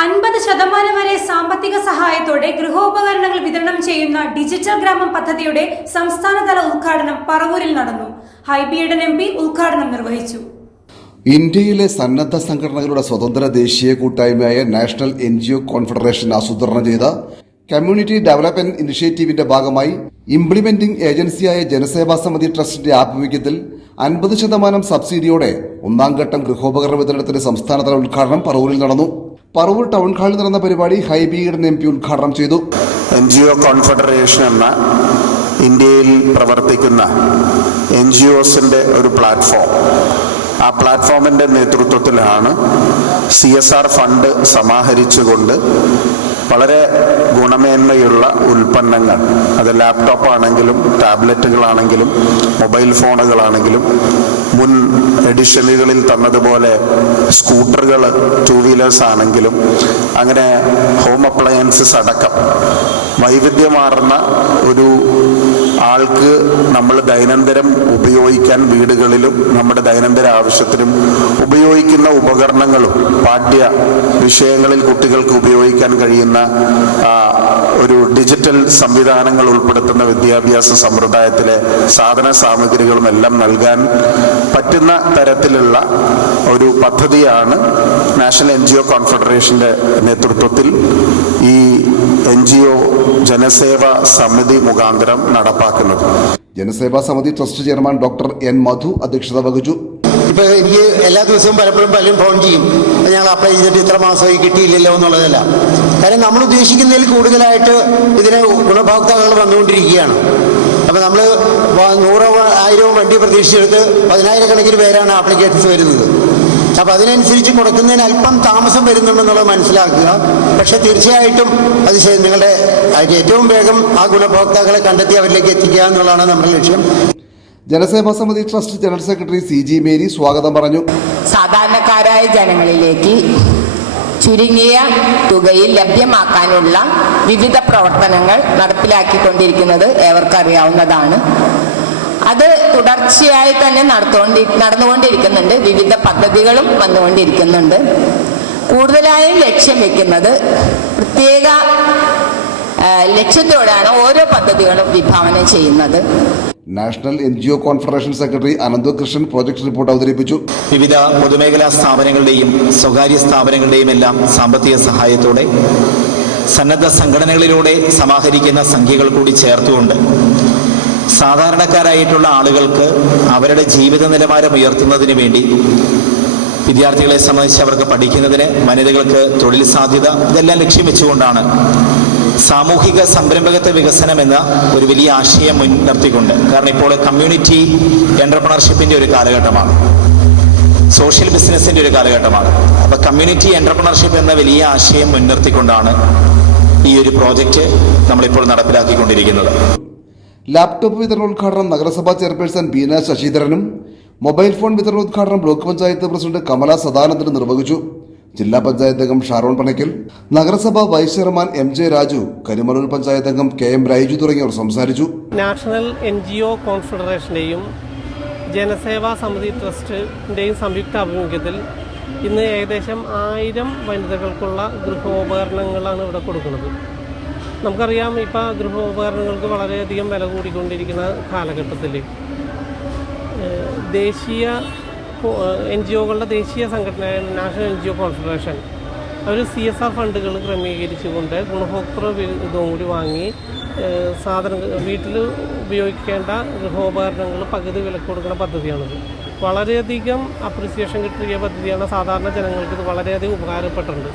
50% വരെ സാമ്പത്തിക സഹായത്തോടെ ഗൃഹോപകരണങ്ങൾ വിതരണം ചെയ്യുന്ന ഡിജിറ്റൽ ഗ്രാമം പദ്ധതിയുടെ സംസ്ഥാനതല ഉദ്ഘാടനം പറവൂരിൽ നടന്നു. ഹൈബിയുടെ എംപി ഉദ്ഘാടനം നിർവഹിച്ചു. ഇന്ത്യയിലെ സന്നദ്ധ സംഘടനകളുടെ സ്വതന്ത്ര ദേശീയ കൂട്ടായ്മയായ നാഷണൽ NGO കോൺഫെഡറേഷൻ ആസൂത്രണം ചെയ്ത കമ്മ്യൂണിറ്റി ഡെവലപ്മെന്റ് ഇനിഷ്യേറ്റീവിന്റെ ഭാഗമായി ഇംപ്ലിമെന്റിംഗ് ഏജൻസിയായ ജനസേവാ സമിതി ട്രസ്റ്റിന്റെ ആഭിമുഖ്യത്തിൽ 50% സബ്സിഡിയോടെ ഒന്നാം ഘട്ടം ഗൃഹോപകരണ വിതരണത്തിന്റെ സംസ്ഥാനതല ഉദ്ഘാടനം പറവൂരിൽ നടന്നു. പറവൂർ ടൗൺ ഹാളിൽ നടന്ന പരിപാടി ഹൈബിയുടെ എംപി ഉദ്ഘാടനം ചെയ്തു. NGO കോൺഫെഡറേഷൻ എന്ന ഇന്ത്യയിൽ പ്രവർത്തിക്കുന്ന NGOസിന്റെ ഒരു പ്ലാറ്റ്ഫോം, ആ പ്ലാറ്റ്ഫോമിന്റെ നേതൃത്വത്തിലാണ് CSR ഫണ്ട് സമാഹരിച്ചുകൊണ്ട് വളരെ ഗുണമേന്മയുള്ള ഉൽപ്പന്നങ്ങൾ, അത് ലാപ്ടോപ്പ് ആണെങ്കിലും ടാബ്ലറ്റുകളാണെങ്കിലും മൊബൈൽ ഫോണുകളാണെങ്കിലും മുൻ എഡിഷനുകളിൽ തന്നതുപോലെ സ്കൂട്ടറുകൾ, 2 വീലേഴ്സ് ആണെങ്കിലും അങ്ങനെ ഹോം അപ്ലയൻസസ് അടക്കം വൈവിധ്യമാർന്ന ഒരു ആൾക്ക് നമ്മൾ ദൈനംദിനം ഉപയോഗിക്കാൻ വീടുകളിലും നമ്മുടെ ദൈനംദിന ആവശ്യത്തിനും ഉപയോഗിക്കുന്ന ഉപകരണങ്ങളും പാഠ്യ വിഷയങ്ങളിൽ കുട്ടികൾക്ക് ഉപയോഗിക്കാൻ കഴിയുന്ന ഒരു ഡിജിറ്റൽ സംവിധാനങ്ങൾ ഉൾപ്പെടുത്തുന്ന വിദ്യാഭ്യാസ സമ്പ്രദായത്തിലെ സാധന സാമഗ്രികളും എല്ലാം നൽകാൻ പറ്റുന്ന തരത്തിലുള്ള ഒരു പദ്ധതിയാണ് നാഷണൽ NGO കോൺഫെഡറേഷന്റെ നേതൃത്വത്തിൽ ഈ NGO ജനസേവാ സമിതി മുഖാന്തരം നടപ്പാക്കുന്നത്. ജനസേവാ സമിതി ട്രസ്റ്റ് ചെയർമാൻ ഡോക്ടർ N. മധു അധ്യക്ഷത വഹിച്ചു. ഇപ്പോൾ എനിക്ക് എല്ലാ ദിവസവും പലരും ഫോൺ ചെയ്യും, ഞങ്ങൾ അപ്ലൈ ചെയ്തിട്ട് ഇത്ര മാസമായി കിട്ടിയില്ലല്ലോ എന്നുള്ളതല്ല. കാരണം നമ്മൾ ഉദ്ദേശിക്കുന്നതിൽ കൂടുതലായിട്ട് ഇതിന് ഗുണഭോക്താക്കൾ വന്നുകൊണ്ടിരിക്കുകയാണ്. അപ്പോൾ നമ്മൾ 100-1000 വണ്ടി പ്രതീക്ഷിച്ചെടുത്ത് 10,000 പേരാണ് ആപ്ലിക്കേഷൻസ് വരുന്നത്. അപ്പോൾ അതിനനുസരിച്ച് കൊടുക്കുന്നതിന് അല്പം താമസം വരുന്നുണ്ടെന്നുള്ളത് മനസ്സിലാക്കുക. പക്ഷെ തീർച്ചയായിട്ടും അത് നിങ്ങളുടെ ഏറ്റവും വേഗം ആ ഗുണഭോക്താക്കളെ കണ്ടെത്തി അവരിലേക്ക് എത്തിക്കുക എന്നുള്ളതാണ് നമ്മുടെ ലക്ഷ്യം. ജനസേവാ സമിതി trust general secretary CG Mary സ്വാഗതം പറഞ്ഞു. സാധാരണക്കാരായ ജനങ്ങളിലേക്ക് ചുരുങ്ങിയ തുകയിൽ ലഭ്യമാക്കാനുള്ള വിവിധ പ്രവർത്തനങ്ങൾ നടപ്പിലാക്കിക്കൊണ്ടിരിക്കുന്നത് ഏവർക്കറിയാവുന്നതാണ്. അത് തുടർച്ചയായി തന്നെ നടന്നുകൊണ്ടിരിക്കുന്നുണ്ട്. വിവിധ പദ്ധതികളും വന്നുകൊണ്ടിരിക്കുന്നുണ്ട്. കൂടുതലായും ലക്ഷ്യം വെക്കുന്നത് പ്രത്യേക ലക്ഷ്യത്തോടാണ് ഓരോ പദ്ധതികളും വിഭാവനം ചെയ്യുന്നത്. National NGO confederation secretary Ananthakrishnan project report അവതരിപ്പിച്ചു. വിവിധ പൊതുമേഖലാ സ്ഥാപനങ്ങളുടെയും സ്വകാര്യ സ്ഥാപനങ്ങളുടെയും എല്ലാം സാമ്പത്തിക സഹായത്തോടെ സന്നദ്ധ സംഘടനകളിലൂടെ സമാഹരിക്കുന്ന സംഖ്യകൾ കൂടി ചേർത്തുകൊണ്ട് സാധാരണക്കാരായിട്ടുള്ള ആളുകൾക്ക് അവരുടെ ജീവിത നിലവാരം ഉയർത്തുന്നതിന് വേണ്ടി, വിദ്യാർത്ഥികളെ സംബന്ധിച്ച് അവർക്ക് പഠിക്കുന്നതിന്, വനിതകൾക്ക് തൊഴിൽ സാധ്യത, ഇതെല്ലാം ലക്ഷ്യം വെച്ചുകൊണ്ടാണ് സാമൂഹിക സംരംഭകത്വ വികസനം എന്ന ഒരു വലിയ ആശയം മുൻനിർത്തിക്കൊണ്ട്, കാരണം ഇപ്പോൾ കമ്മ്യൂണിറ്റി എന്റർപ്രണർഷിപ്പിന്റെ ഒരു കാലഘട്ടമാണ്, സോഷ്യൽ ബിസിനസിന്റെ ഒരു കാലഘട്ടമാണ്. അപ്പോൾ കമ്മ്യൂണിറ്റി എന്റർപ്രണർഷിപ്പ് എന്ന വലിയ ആശയം മുൻനിർത്തിക്കൊണ്ടാണ് ഈ ഒരു പ്രോജക്റ്റ് നമ്മളിപ്പോൾ നടപ്പിലാക്കിക്കൊണ്ടിരിക്കുന്നത്. ലാപ്ടോപ്പ് വിതരണോദ്ഘാടനം നഗരസഭാ ചെയർപേഴ്സൺ ബീന ശശിധരനും മൊബൈൽ ഫോൺ വിതരണോദ്ഘാടനം ബ്ലോക്ക് പഞ്ചായത്ത് പ്രസിഡന്റ് കമല സദാനന്ദനും നിർവഹിച്ചു. ജില്ലാ പഞ്ചായത്ത് അംഗം ഷാരോൺ പണക്കൽ, നഗരസഭാ vice chairman MJ Raju, Karimalur panchayat അംഗം KM രാജു തുടങ്ങിയവർ സംസാരിച്ചു. നാഷണൽ NGO കോൺഫെഡറേഷന്റെയും ജനസേവാ സമിതി ട്രസ്റ്റിന്റെയും സംയുക്ത ആഭിമുഖ്യത്തിൽ ഇന്ന് ഏകദേശം 1000 വനിതകൾക്കുള്ള ഗൃഹോപകരണങ്ങളാണ് ഇവിടെ കൊടുക്കുന്നത്. നമുക്കറിയാം, ഇപ്പോൾ ഗൃഹോപകരണങ്ങൾക്ക് വളരെയധികം വില കൂടിക്കൊണ്ടിരിക്കുന്ന കാലഘട്ടത്തിൽ ദേശീയ NGOകളുടെ ദേശീയ സംഘടനയായ നാഷണൽ NGO കോൺഫെഡറേഷൻ അവർ CSR ഫണ്ടുകൾ ക്രമീകരിച്ചുകൊണ്ട് ഗുണഭോക്തൃ ഇതും കൂടി വാങ്ങി വീട്ടിൽ ഉപയോഗിക്കേണ്ട ഗൃഹോപകരണങ്ങൾ പകുതി വിലക്ക് കൊടുക്കുന്ന പദ്ധതിയാണിത്. വളരെയധികം അപ്രിസിയേഷൻ കിട്ടിയ പദ്ധതിയാണ്. സാധാരണ ജനങ്ങൾക്ക് ഇത് വളരെയധികം ഉപകാരപ്പെട്ടിട്ടുണ്ട്.